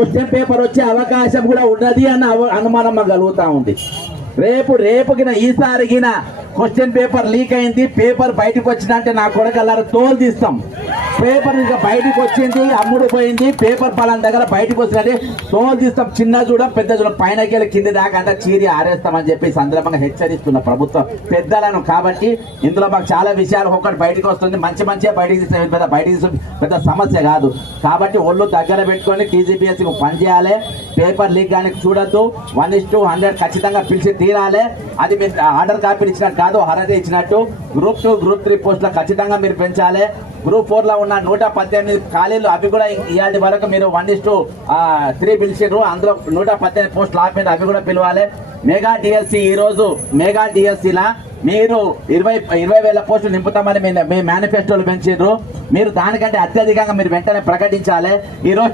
Question paper వచ్చే అవకాశం కూడా ఉన్నది అన్న అనుమానం మాకు కలుగుతా ఉంది. రేపుకిన ఈసారిగిన క్వశ్చన్ పేపర్ లీక్ అయింది, పేపర్ బయటకు వచ్చిందంటే నా కొడకల్లారా తోలు తీస్తాం. పేపర్ ఇంకా బయటకు వచ్చింది, అమ్ముడు పోయింది, పేపర్ పలాన్ దగ్గర బయటకు వచ్చినట్టే తోలు తీస్తాం. చిన్న చూడం పెద్ద చూడం పైనకెళ్ళి కింది దాకా అంతా చీరి ఆరేస్తామని చెప్పి సందర్భంగా హెచ్చరిస్తున్న ప్రభుత్వం పెద్దలను. కాబట్టి ఇందులో మాకు చాలా విషయాలు ఒకటి బయటకు వస్తుంది, మంచిగా బయటకు తీస్తే పెద్ద సమస్య కాదు. కాబట్టి ఒళ్ళు దగ్గర పెట్టుకొని టీజీపీఎస్సీకి పనిచేయాలి. పేపర్ లీక్ కానీ చూడొద్దు. 1:100 ఖచ్చితంగా పిలిచి తీరాలి. అది మీరు ఆర్డర్ కాపీలు ఇచ్చినట్టు కాదు, హరదే ఇచ్చినట్టు. Group 2, Group 3 పోస్టులు ఖచ్చితంగా మీరు పెంచాలి. Group 4లో ఉన్న 118 ఖాళీలు అవి కూడా ఇవాళ వరకు మీరు 1:3 పిలిచారు. అందులో 118 పోస్టులు ఆపేది, అవి కూడా పిలవాలి. మెగా డిఎస్సి ఈరోజు మెగా డిఎస్సిలా మీరు 20,000 పోస్టులు నింపుతామని మీ మేనిఫెస్టోలు పెంచారు. మీరు దానికంటే అత్యధికంగా మీరు వెంటనే ప్రకటించాలి. ఈరోజు